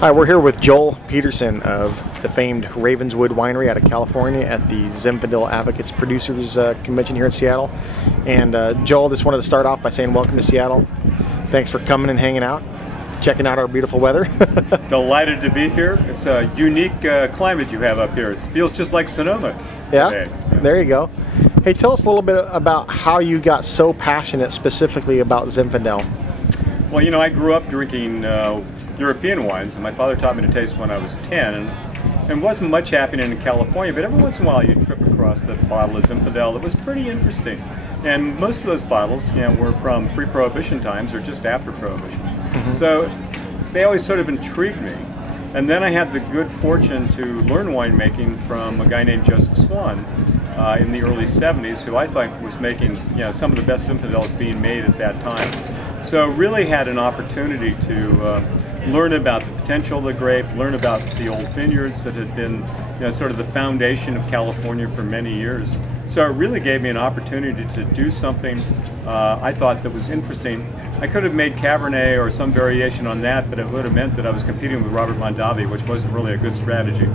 Hi, we're here with Joel Peterson of the famed Ravenswood Winery out of California at the Zinfandel Advocates Producers Convention here in Seattle. And Joel, just wanted to start off by saying welcome to Seattle. Thanks for coming and hanging out, checking out our beautiful weather. Delighted to be here. It's a unique climate you have up here. It feels just like Sonoma today. There you go. Hey, tell us a little bit about how you got so passionate specifically about Zinfandel. Well, you know, I grew up drinking European wines, and my father taught me to taste when I was 10, and wasn't much happening in California, but every once in a while you'd trip across a bottle of Zinfandel that was pretty interesting. And most of those bottles, you know, were from pre-Prohibition times or just after Prohibition. Mm-hmm. So they always sort of intrigued me. And then I had the good fortune to learn winemaking from a guy named Joseph Swan in the early 70s, who I thought was making, you know, some of the best Zinfandels being made at that time. So really had an opportunity to learn about the potential of the grape, learn about the old vineyards that had been, you know, sort of the foundation of California for many years. So it really gave me an opportunity to do something I thought that was interesting. I could have made Cabernet or some variation on that, but it would have meant that I was competing with Robert Mondavi, which wasn't really a good strategy.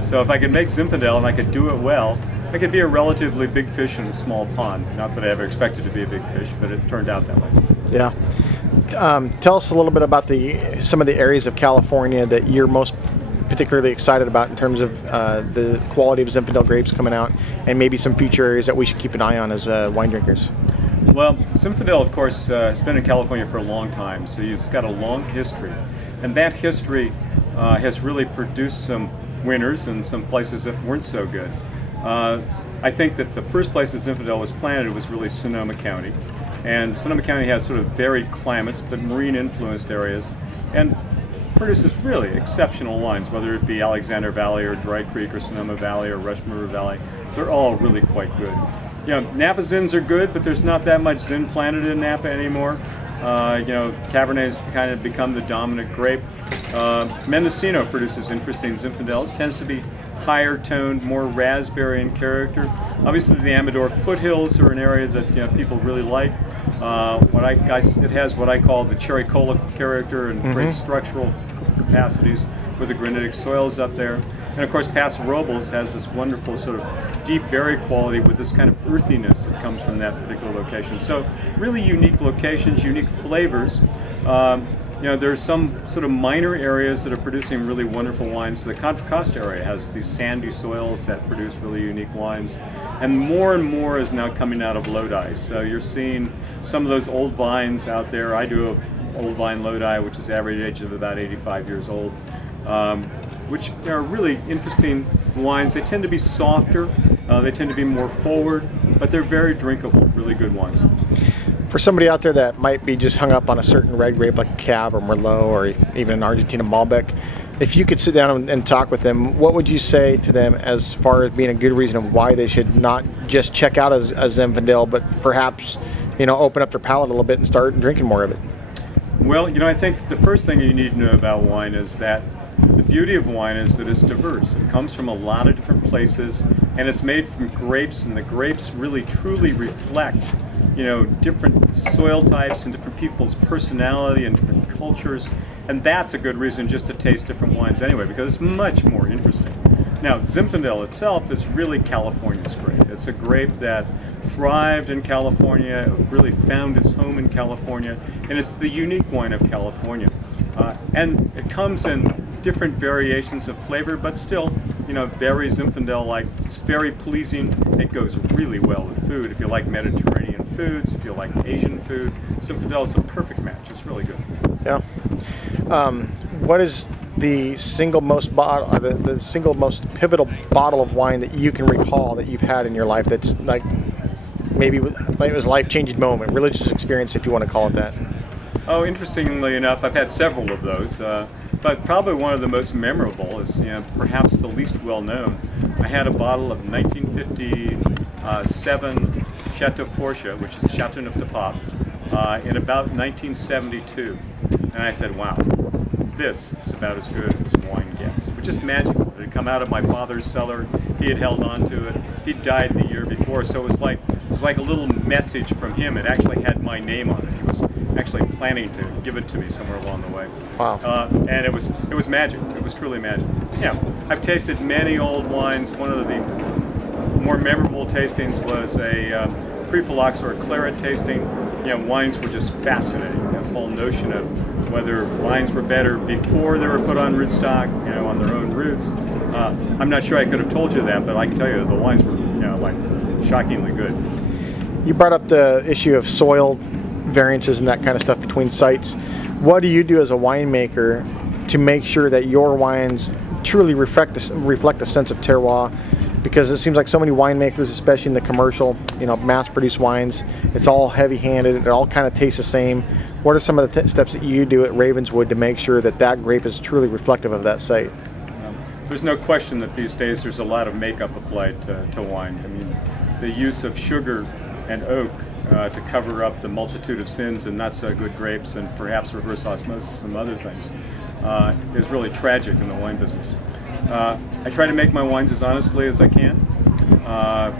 So if I could make Zinfandel and I could do it well, I could be a relatively big fish in a small pond. Not that I ever expected to be a big fish, but it turned out that way. Yeah. Tell us a little bit about some of the areas of California that you're most particularly excited about in terms of the quality of Zinfandel grapes coming out, and maybe some future areas that we should keep an eye on as wine drinkers. Well, Zinfandel, of course, has been in California for a long time, so it's got a long history. And that history has really produced some winners and some places that weren't so good. I think that the first place that Zinfandel was planted was really Sonoma County. And Sonoma County has sort of varied climates, but marine-influenced areas, and produces really exceptional wines, whether it be Alexander Valley or Dry Creek or Sonoma Valley or Russian River Valley. They're all really quite good. You know, Napa Zins are good, but there's not that much Zin planted in Napa anymore. You know, Cabernet's kind of become the dominant grape. Mendocino produces interesting Zinfandels. Tends to be higher toned, more raspberry in character. Obviously, the Amador foothills are an area that, you know, people really like. It has what I call the cherry cola character and great structural capacities with the granitic soils up there. And of course, Paso Robles has this wonderful sort of deep berry quality with this kind of earthiness that comes from that particular location. So really unique locations, unique flavors. You know, there's some sort of minor areas that are producing really wonderful wines. The Contra Costa area has these sandy soils that produce really unique wines. And more is now coming out of Lodi. So you're seeing some of those old vines out there. I do an old vine Lodi, which is the average age of about 85 years old, which are really interesting wines. They tend to be softer, they tend to be more forward, but they're very drinkable, really good wines. For somebody out there that might be just hung up on a certain red grape like Cab or Merlot or even an Argentina Malbec, if you could sit down and talk with them, what would you say to them as far as being a good reason of why they should not just check out a Zinfandel, but perhaps, you know, open up their palate a little bit and start drinking more of it? Well, you know, I think the first thing you need to know about wine is that the beauty of wine is that it's diverse. It comes from a lot of different places, and it's made from grapes, and the grapes really truly reflect, you know, different soil types and different people's personality and different cultures, and that's a good reason just to taste different wines anyway, because it's much more interesting. Now, Zinfandel itself is really California's grape. It's a grape that thrived in California, really found its home in California, and it's the unique wine of California. And it comes in different variations of flavor, but still, you know, very Zinfandel-like. It's very pleasing. It goes really well with food. If you like Mediterranean foods, if you like Asian food, Zinfandel is a perfect match. It's really good. Yeah. What is the single most pivotal bottle of wine that you can recall that you've had in your life that's like maybe it was a life-changing moment, religious experience, if you want to call it that? Oh, interestingly enough, I've had several of those, but probably one of the most memorable is, you know, perhaps the least well-known. I had a bottle of 1957 Chateau Forcha, which is Chateau Neuf de Pape, in about 1972, and I said, wow, this is about as good as wine gets. It was just magical. It had come out of my father's cellar. He had held on to it. He died the year before, so it was like a little message from him. It actually had my name on it. He was actually planning to give it to me somewhere along the way. Wow. And it was magic. It was truly magic. Yeah, I've tasted many old wines. One of the more memorable tastings was a pre-phylloxera claret tasting. Wines were just fascinating. This whole notion of whether wines were better before they were put on rootstock, on their own roots. I'm not sure I could have told you that, but I can tell you the wines were, like shockingly good. You brought up the issue of soil variances and that kind of stuff between sites. What do you do as a winemaker to make sure that your wines truly reflect a sense of terroir? Because it seems like so many winemakers, especially in the commercial, mass-produced wines, it's all heavy-handed. It all kind of tastes the same. What are some of the steps that you do at Ravenswood to make sure that that grape is truly reflective of that site? There's no question that these days there's a lot of makeup applied to wine. I mean, the use of sugar and oak to cover up the multitude of sins and not so good grapes and perhaps reverse osmosis and other things is really tragic in the wine business. I try to make my wines as honestly as I can,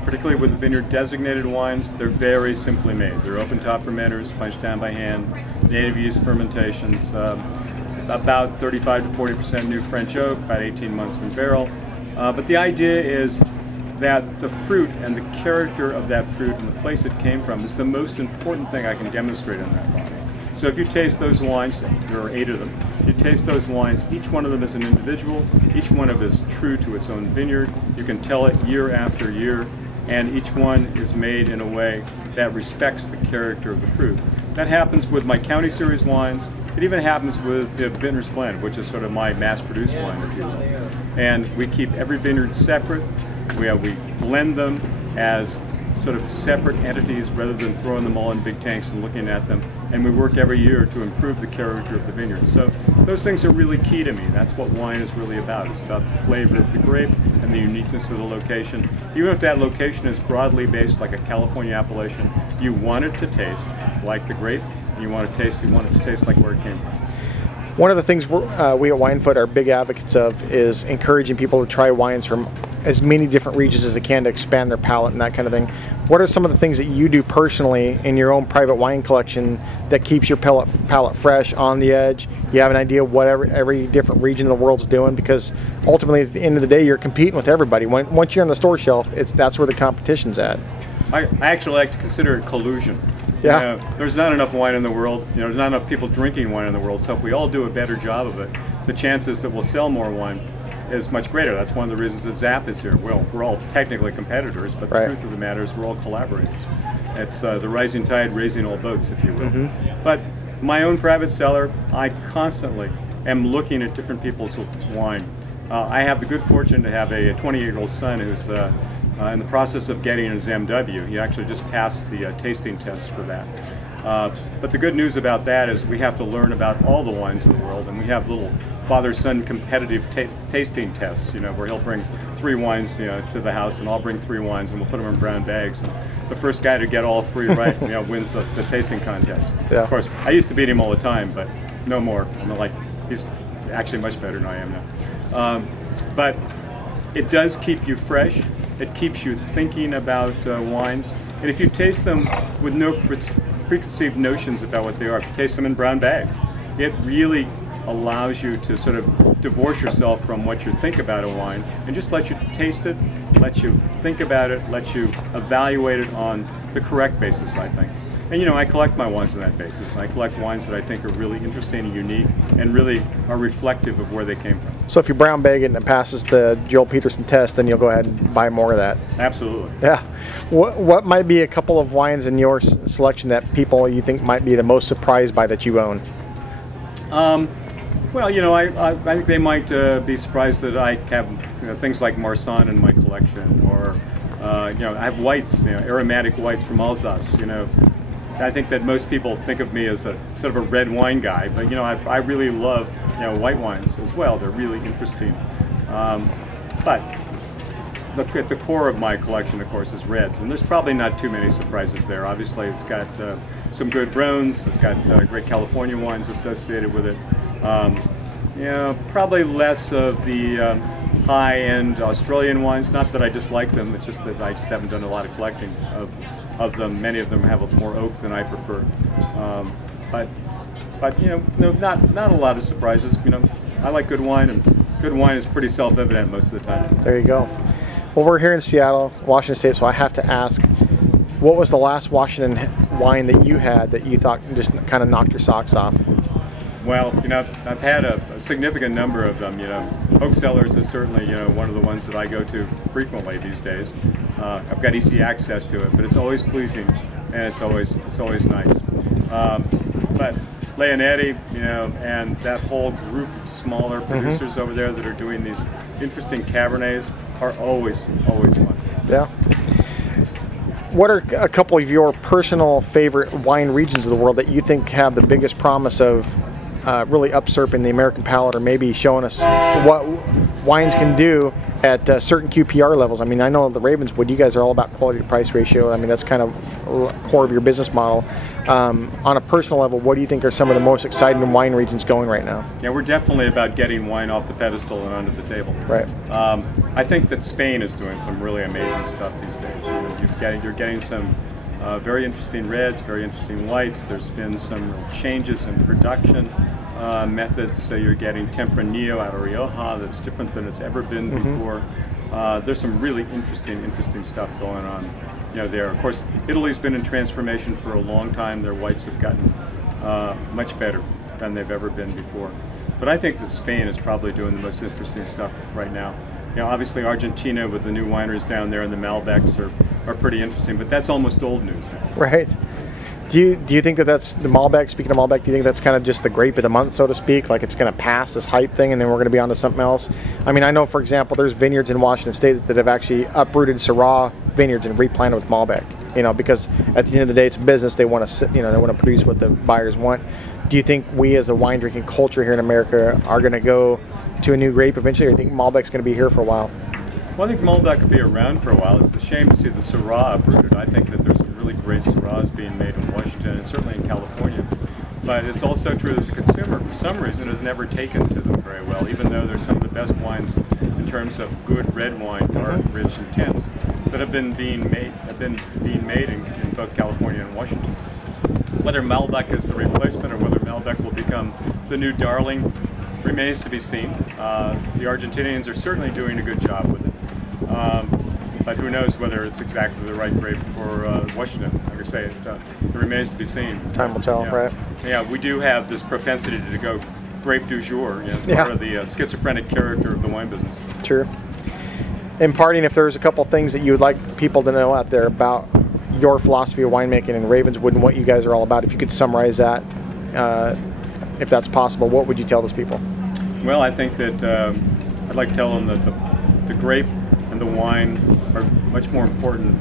particularly with the vineyard designated wines. They're very simply made. They're open top fermenters, punched down by hand, native yeast fermentations, about 35 to 40% new French oak, about 18 months in barrel. But the idea is that the fruit and the character of that fruit and the place it came from is the most important thing I can demonstrate in that bottle. So if you taste those wines, there are 8 of them, you taste those wines, each one of them is an individual, each one of them is true to its own vineyard. You can tell it year after year, and each one is made in a way that respects the character of the fruit. That happens with my County Series wines. It even happens with the Vintner's Blend, which is sort of my mass-produced wine, if you will. And we keep every vineyard separate. We blend them as sort of separate entities rather than throwing them all in big tanks and looking at them. And we work every year to improve the character of the vineyard. So those things are really key to me. That's what wine is really about. It's about the flavor of the grape and the uniqueness of the location. Even if that location is broadly based like a California appellation, you want it to taste like the grape. You want it to taste like where it came from. One of the things we at Winefoot are big advocates of is encouraging people to try wines from as many different regions as they can to expand their palate and that kind of thing. What are some of the things that you do personally in your own private wine collection that keeps your palate fresh, on the edge? You have an idea of what every different region of the world's doing, because ultimately at the end of the day you're competing with everybody. Once you're on the store shelf, that's where the competition's at. I actually like to consider it collusion. Yeah. There's not enough wine in the world. There's not enough people drinking wine in the world. So if we all do a better job of it, the chances that we'll sell more wine is much greater. That's one of the reasons that Zap is here. Well, we're all technically competitors, but the truth of the matter is we're all collaborators. It's the rising tide raising all boats, if you will. Mm-hmm. But my own private cellar, I constantly am looking at different people's wine. I have the good fortune to have a 28-year-old son who's in the process of getting his MW. He actually just passed the tasting test for that. But the good news about that is we have to learn about all the wines in the world, and we have little father-son competitive tasting tests, where he'll bring 3 wines, to the house, and I'll bring 3 wines, and we'll put them in brown bags. And the first guy to get all 3 right, wins the tasting contest. Yeah. Of course, I used to beat him all the time, but no more. He's actually much better than I am now. But it does keep you fresh. It keeps you thinking about wines, and if you taste them with no preconceived notions about what they are, if you taste them in brown bags, it really allows you to sort of divorce yourself from what you think about a wine and just let you taste it, let you think about it, let you evaluate it on the correct basis, I think. And I collect my wines on that basis. And I collect wines that I think are really interesting and unique and really are reflective of where they came from. So if you brown bag it and it passes the Joel Peterson test, then you'll go ahead and buy more of that. Absolutely. Yeah. What might be a couple of wines in your selection that people you think might be the most surprised by that you own? Well, I think they might be surprised that I have things like Marsanne in my collection, or I have whites, aromatic whites from Alsace. I think that most people think of me as a sort of a red wine guy, but I really love white wines as well. They're really interesting. But look, at the core of my collection, of course, is reds, and there's probably not too many surprises there. Obviously, it's got some good Rhones. It's got great California wines associated with it. Probably less of the high-end Australian wines. Not that I dislike them, it's just that I just haven't done a lot of collecting of them. Many of them have more oak than I prefer. but you know, no, not a lot of surprises. You know, I like good wine, and good wine is pretty self-evident most of the time. There you go. Well, we're here in Seattle, Washington State, so I have to ask, what was the last Washington wine that you had that you thought just kind of knocked your socks off? Well, you know, I've had a significant number of them. You know, Oak Cellars is certainly, you know, one of the ones that I go to frequently these days. I've got easy access to it, but it's always pleasing, and it's always nice. But Leonetti, you know, and that whole group of smaller producers over there that are doing these interesting Cabernets are always fun. Yeah. What are a couple of your personal favorite wine regions of the world that you think have the biggest promise of really upsurping the American palate, or maybe showing us what wines can do at certain QPR levels? I mean, I know the Ravenswood, you guys are all about quality to price ratio. I mean, that's kind of core of your business model. On a personal level, what do you think are some of the most exciting wine regions going right now? Yeah, we're definitely about getting wine off the pedestal and onto the table. Right. I think that Spain is doing some really amazing stuff these days. You know, you're getting some very interesting reds, very interesting whites. There's been some real changes in production methods. So you're getting Tempranillo out of Rioja that's different than it's ever been before. There's some really interesting stuff going on, you know, there. Of course, Italy's been in transformation for a long time. Their whites have gotten much better than they've ever been before. But I think that Spain is probably doing the most interesting stuff right now. You know, obviously Argentina with the new wineries down there and the Malbecs are pretty interesting, but that's almost old news now. Right. Do you think that that's the Malbec? Speaking of Malbec, do you think that's kind of just the grape of the month, so to speak? Like it's going to pass this hype thing, and then we're going to be on to something else? I mean, I know, for example, there's vineyards in Washington State that have actually uprooted Syrah vineyards and replanted with Malbec. You know, because at the end of the day, it's a business. They want to, you know, they want to produce what the buyers want. Do you think we, as a wine drinking culture here in America, are going to go to a new grape eventually, or do you think Malbec's going to be here for a while? Well, I think Malbec could be around for a while. It's a shame to see the Syrah uprooted. I think that there's some really great Syrahs being made in Washington and certainly in California. But it's also true that the consumer, for some reason, has never taken to them very well, even though they're some of the best wines in terms of good red wine, dark, rich, intense, that have been being made in both California and Washington. Whether Malbec is the replacement or whether Malbec will become the new darling remains to be seen. The Argentinians are certainly doing a good job with it. But who knows whether it's exactly the right grape for Washington. Like I say, it remains to be seen. Time will tell, right? Yeah, we do have this propensity to go grape du jour. You know, it's part of the schizophrenic character of the wine business. Sure. In parting, if there's a couple things that you would like people to know out there about your philosophy of winemaking in Ravenswood and what you guys are all about, if you could summarize that, if that's possible, what would you tell those people? Well, I think that I'd like to tell them that the grape and the wine are much more important.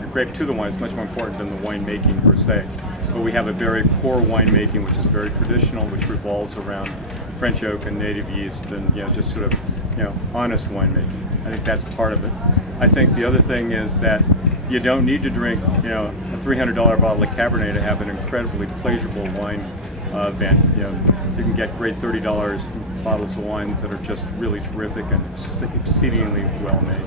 The grape to the wine is much more important than the winemaking per se. But we have a very core winemaking, which is very traditional, which revolves around French oak and native yeast, and just sort of honest winemaking. I think that's part of it. I think the other thing is that you don't need to drink a $300 bottle of Cabernet to have an incredibly pleasurable wine event. You can get great $30 bottles of wine that are just really terrific and exceedingly well made.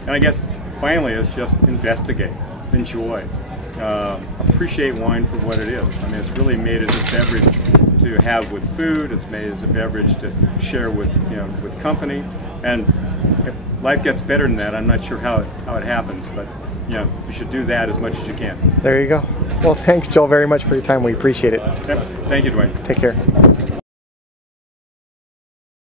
And I guess finally it's just investigate, enjoy, appreciate wine for what it is. I mean, it's really made as a beverage to have with food. It's made as a beverage to share with with company. And if life gets better than that, I'm not sure how it happens, but you should do that as much as you can. There you go. Well, thanks, Joel, very much for your time. We appreciate it. Yep. Thank you, Dwayne. Take care.